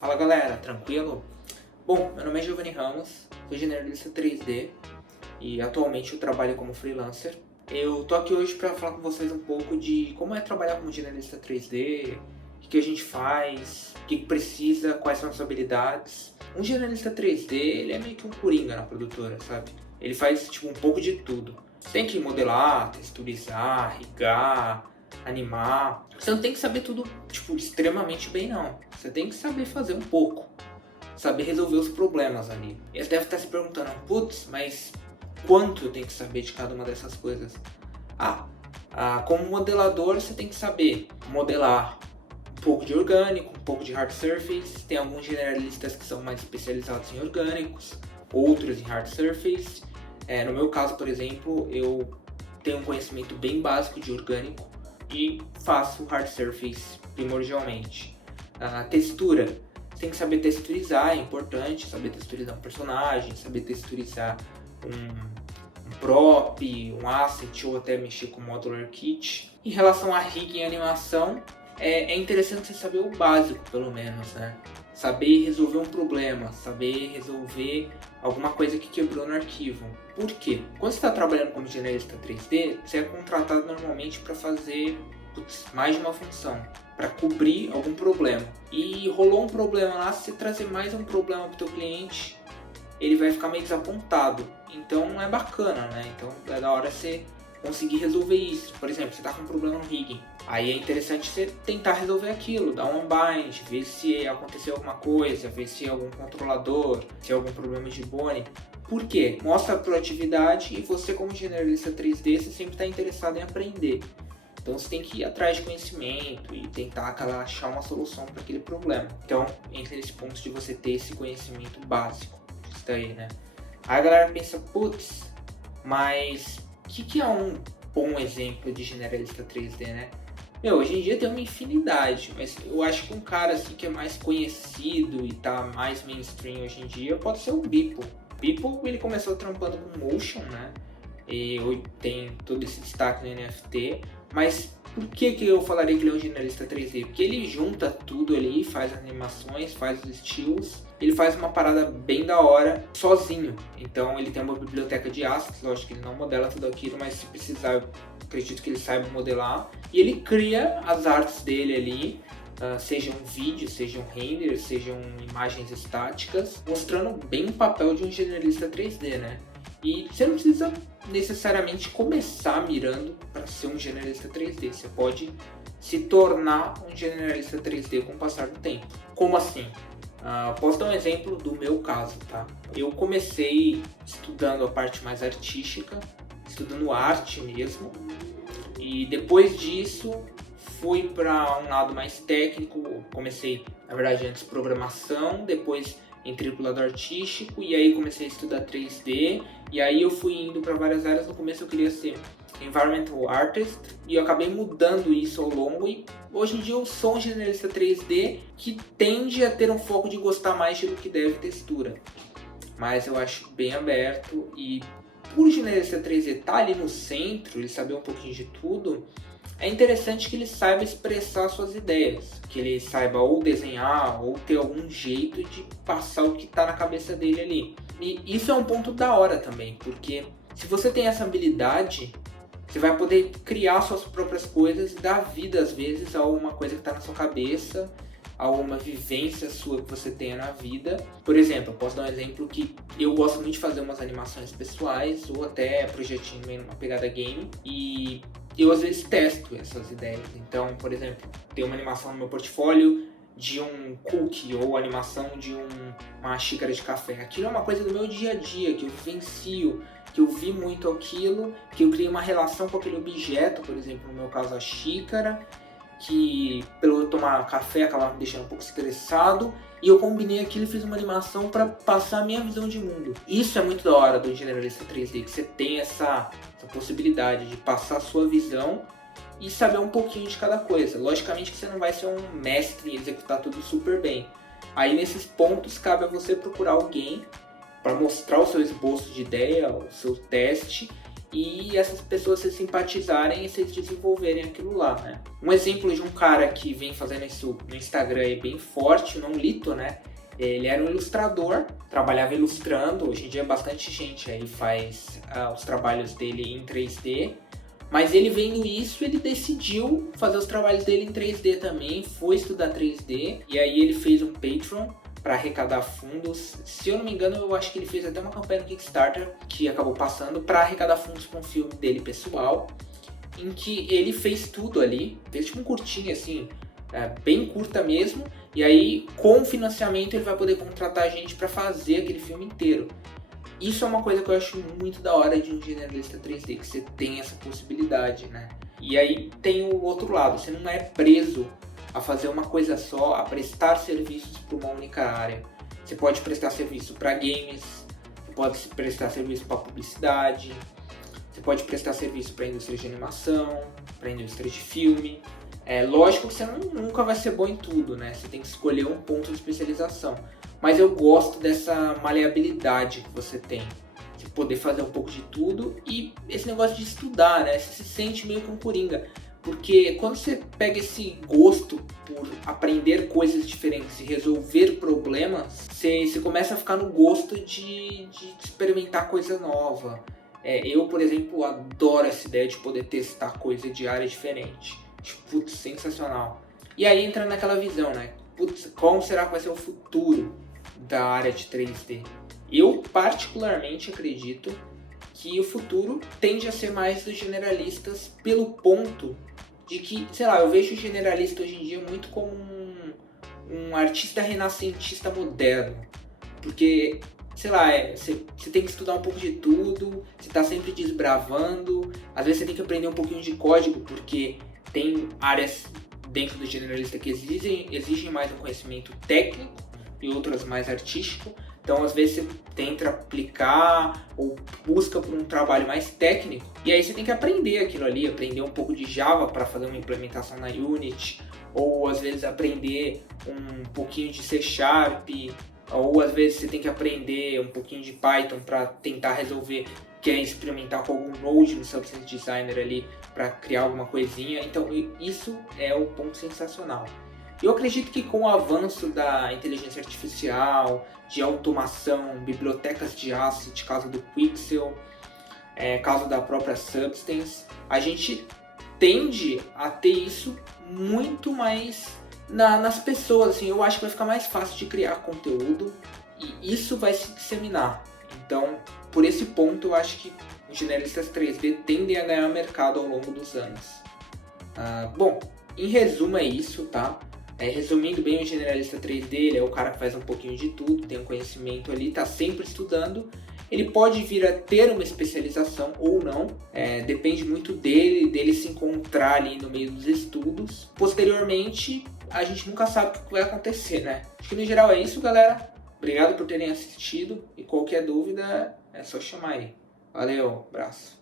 Fala galera, tranquilo? Bom, meu nome é Giovanni Ramos, sou generalista 3D e atualmente eu trabalho como freelancer. Eu tô aqui hoje para falar com vocês um pouco de como é trabalhar como generalista 3D, o que a gente faz, o que precisa, quais são as habilidades. Um generalista 3D, ele é meio que um coringa na produtora, sabe? Ele faz tipo um pouco de tudo. Você tem que modelar, texturizar, rigar, animar. Você não tem que saber tudo, tipo, extremamente bem, não. Você tem que saber fazer um pouco. Saber resolver os problemas ali. E você deve estar se perguntando, putz, mas quanto eu tenho que saber de cada uma dessas coisas? Como modelador você tem que saber modelar um pouco de orgânico, um pouco de hard surface. Tem alguns generalistas que são mais especializados em orgânicos, outros em hard surface. No meu caso, por exemplo, eu tenho um conhecimento bem básico de orgânico e faço hard surface primordialmente. Textura, você tem que saber texturizar, é importante saber texturizar um personagem, saber texturizar um prop, um asset ou até mexer com modular kit. Em relação a rig e animação, é interessante você saber o básico, pelo menos, né? Saber resolver um problema, saber resolver alguma coisa que quebrou no arquivo. Por quê? Quando você está trabalhando como generalista 3D, você é contratado normalmente para fazer mais de uma função, para cobrir algum problema. E rolou um problema lá, se você trazer mais um problema para o teu cliente, ele vai ficar meio desapontado. Então não é bacana, né? Então é da hora você conseguir resolver isso. Por exemplo, você está com um problema no rigging. Aí é interessante você tentar resolver aquilo, dar um unbind, ver se aconteceu alguma coisa, ver se é algum controlador, se é algum problema de bone. Por quê? Mostra a proatividade e você, como generalista 3D, você sempre está interessado em aprender. Então você tem que ir atrás de conhecimento e tentar achar uma solução para aquele problema. Então entra nesse ponto de você ter esse conhecimento básico. Isso daí, né? Aí a galera pensa, putz, mas o que é um bom exemplo de generalista 3D, né? Hoje em dia tem uma infinidade, mas eu acho que um cara assim que é mais conhecido e tá mais mainstream hoje em dia pode ser o Beeple. Beeple, ele começou trampando com motion, né? E hoje tem todo esse destaque no NFT, mas por que eu falaria que ele é um generalista 3D? Porque ele junta tudo ali, faz animações, faz os estilos, ele faz uma parada bem da hora sozinho. Então ele tem uma biblioteca de assets, lógico que ele não modela tudo aquilo, mas se precisar, eu acredito que ele saiba modelar. E ele cria as artes dele ali, sejam vídeos, sejam renders, sejam imagens estáticas, mostrando bem o papel de um generalista 3D, né? E você não precisa necessariamente começar mirando para ser um generalista 3D. Você pode se tornar um generalista 3D com o passar do tempo. Como assim? Posso dar um exemplo do meu caso, tá? Eu comecei estudando a parte mais artística, estudando arte mesmo, e depois disso fui para um lado mais técnico. Comecei, na verdade, antes programação, depois entrei pro lado artístico e aí comecei a estudar 3D e aí eu fui indo para várias áreas. No começo eu queria ser environmental artist e eu acabei mudando isso ao longo e hoje em dia eu sou um generalista 3D que tende a ter um foco de gostar mais de do que deve textura, mas eu acho bem aberto. E por generalista 3D estar ali no centro, ele saber um pouquinho de tudo, é interessante que ele saiba expressar suas ideias, que ele saiba ou desenhar ou ter algum jeito de passar o que está na cabeça dele ali. E isso é um ponto da hora também, porque se você tem essa habilidade, você vai poder criar suas próprias coisas e dar vida às vezes a uma coisa que está na sua cabeça, a uma vivência sua que você tenha na vida. Por exemplo, eu posso dar um exemplo que eu gosto muito de fazer umas animações pessoais ou até projetinho meio numa pegada game, e eu às vezes testo essas ideias. Então, por exemplo, tem uma animação no meu portfólio de um cookie ou animação de uma xícara de café. Aquilo é uma coisa do meu dia a dia, que eu vivencio, que eu vi muito aquilo, que eu criei uma relação com aquele objeto, por exemplo, no meu caso a xícara, que pelo eu tomar café acabava me deixando um pouco estressado, e eu combinei aquilo e fiz uma animação para passar a minha visão de mundo. Isso é muito da hora do generalista 3D, que você tem essa possibilidade de passar a sua visão e saber um pouquinho de cada coisa. Logicamente que você não vai ser um mestre em executar tudo super bem. Aí nesses pontos cabe a você procurar alguém para mostrar o seu esboço de ideia, o seu teste, e essas pessoas se simpatizarem e se desenvolverem aquilo lá, né? Um exemplo de um cara que vem fazendo isso no Instagram aí bem forte, o Nonlito, né? Ele era um ilustrador, trabalhava ilustrando, hoje em dia bastante gente aí faz os trabalhos dele em 3D, mas ele vendo isso, ele decidiu fazer os trabalhos dele em 3D também, foi estudar 3D, e aí ele fez um Patreon para arrecadar fundos. Se eu não me engano, eu acho que ele fez até uma campanha no Kickstarter que acabou passando para arrecadar fundos para um filme dele pessoal, em que ele fez tudo ali, fez tipo um curtinho assim, bem curta mesmo, e aí com o financiamento ele vai poder contratar gente para fazer aquele filme inteiro. Isso é uma coisa que eu acho muito da hora de um generalista 3D, que você tem essa possibilidade, né? E aí tem o outro lado, você não é preso a fazer uma coisa só, a prestar serviços para uma única área. Você pode prestar serviço para games, você pode prestar serviço para publicidade, você pode prestar serviço para a indústria de animação, para a indústria de filme. É lógico que você nunca vai ser bom em tudo, né? Você tem que escolher um ponto de especialização. Mas eu gosto dessa maleabilidade que você tem, de poder fazer um pouco de tudo e esse negócio de estudar, né? Você se sente meio que um coringa. Porque quando você pega esse gosto por aprender coisas diferentes e resolver problemas, você começa a ficar no gosto de experimentar coisa nova. Eu, por exemplo, adoro essa ideia de poder testar coisa de área diferente. Putz, sensacional. E aí entra naquela visão, né? Putz, como será que vai ser o futuro da área de 3D? Eu particularmente acredito que o futuro tende a ser mais dos generalistas pelo ponto de que, sei lá, eu vejo o generalista hoje em dia muito como um artista renascentista moderno. Porque, sei lá, você tem que estudar um pouco de tudo, você está sempre desbravando, às vezes você tem que aprender um pouquinho de código, porque tem áreas dentro do generalista que exigem mais um conhecimento técnico e outras mais artístico. Então, às vezes, você tenta aplicar ou busca por um trabalho mais técnico e aí você tem que aprender aquilo ali, aprender um pouco de Java para fazer uma implementação na Unity, ou às vezes aprender um pouquinho de C Sharp, ou às vezes você tem que aprender um pouquinho de Python para tentar resolver, quer experimentar com algum Node no Substance Designer ali para criar alguma coisinha. Então, isso é o ponto sensacional. Eu acredito que com o avanço da inteligência artificial, de automação, bibliotecas de asset, caso do Quixel, caso da própria Substance, a gente tende a ter isso muito mais nas pessoas. Assim, eu acho que vai ficar mais fácil de criar conteúdo e isso vai se disseminar. Então, por esse ponto, eu acho que os generalistas 3D tendem a ganhar mercado ao longo dos anos. Bom, em resumo é isso, tá? Resumindo bem, o generalista 3D, ele é o cara que faz um pouquinho de tudo, tem um conhecimento ali, está sempre estudando. Ele pode vir a ter uma especialização ou não, depende muito dele se encontrar ali no meio dos estudos. Posteriormente, a gente nunca sabe o que vai acontecer, né? Acho que no geral é isso, galera. Obrigado por terem assistido e qualquer dúvida é só chamar aí. Valeu, abraço.